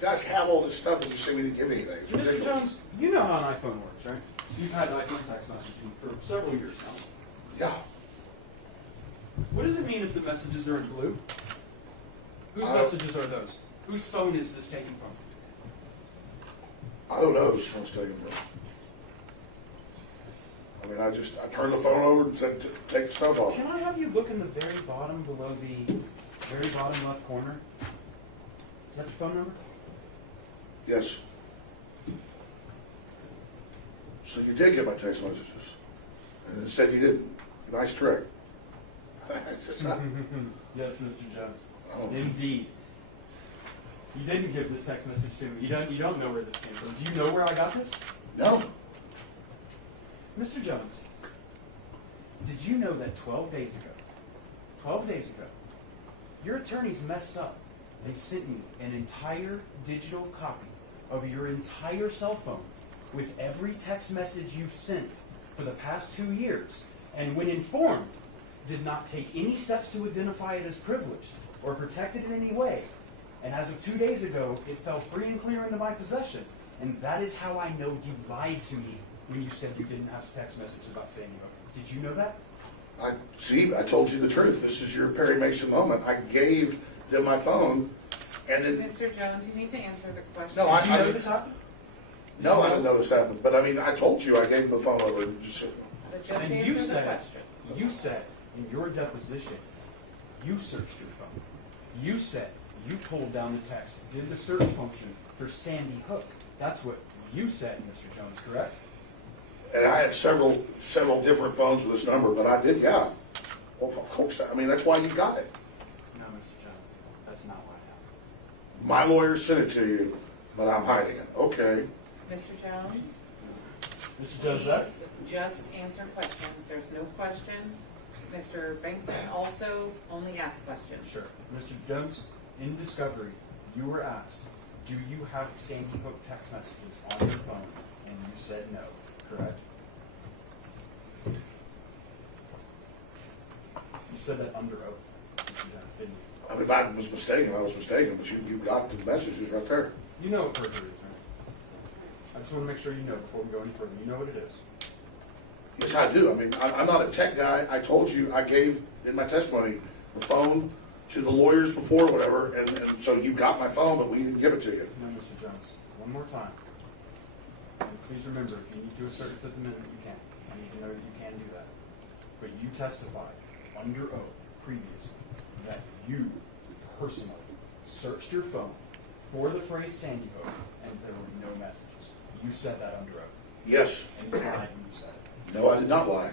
guys have all this stuff and you say we didn't give anything. It's Mr. ridiculous. Jones, you know how an iPhone works, right? You've had an iPhone text messaging for several years now. Yeah. What does it mean if the messages are in blue? Whose I don't- messages are those? Whose phone is this taken from? I don't know whose phone's taking it. I mean, I turned the phone over and said, take the stuff off. Can I have you look in the very bottom below the very bottom left corner? Is that your phone number? Yes. So you did get my text messages. And it said you didn't. Nice trick. Yes, Mr. Jones. Oh. Indeed. You didn't give this text message to me. You don't know where this came from. Do you know where I got this? No. Mr. Jones, did you know that 12 days ago, your attorneys messed up and sent me an entire digital copy of your entire cell phone with every text message you've sent for the past 2 years, and when informed, did not take any steps to identify it as privileged or protect it in any way. And as of 2 days ago, it fell free and clear into my possession. And that is how I know you lied to me when you said you didn't have text messages about Sandy Hook. Did you know that? I told you the truth. This is your Perry Mason moment. I gave them my phone, and then Mr. Jones, you need to answer the question. No, Did you know this happened? no, I didn't know this happened. But I mean, I told you I gave them the phone over. Just And answer you the said, question. you said in your deposition, you searched your phone. You said you pulled down the text, did the search function for Sandy Hook. That's what you said, Mr. Jones, correct? And I had several different phones with this number, but I did, yeah. Well, of course, I mean, that's why you got it. No, Mr. Jones, that's not what happened. My lawyer sent it to you, but I'm hiding it. Okay. Mr. Jones, Mr. Jones, that's... please just answer questions. There's no question. Mr. Bankston also only asks questions. Sure. Mr. Jones, in discovery, you were asked, do you have Sandy Hook text messages on your phone? And you said no, correct? You said that under oath, Mr. Jones, didn't you? I mean, if I was mistaken, I was mistaken, but you got the messages right there. You know what perjury is, right? I just want to make sure you know before we go any further. You know what it is. Yes, I do. I mean, I'm not a tech guy. I told you, I gave in my testimony the phone to the lawyers before, whatever, and so you got my phone, but we didn't give it to you. No, Mr. Jones, one more time. And please remember, if you need to assert the Fifth Amendment, you can. I need to know that you can do that. But you testified under oath previously that you personally searched your phone for the phrase Sandy Hook, and there were no messages. You said that under oath. Yes. And you lied when you said it. No, I did not lie.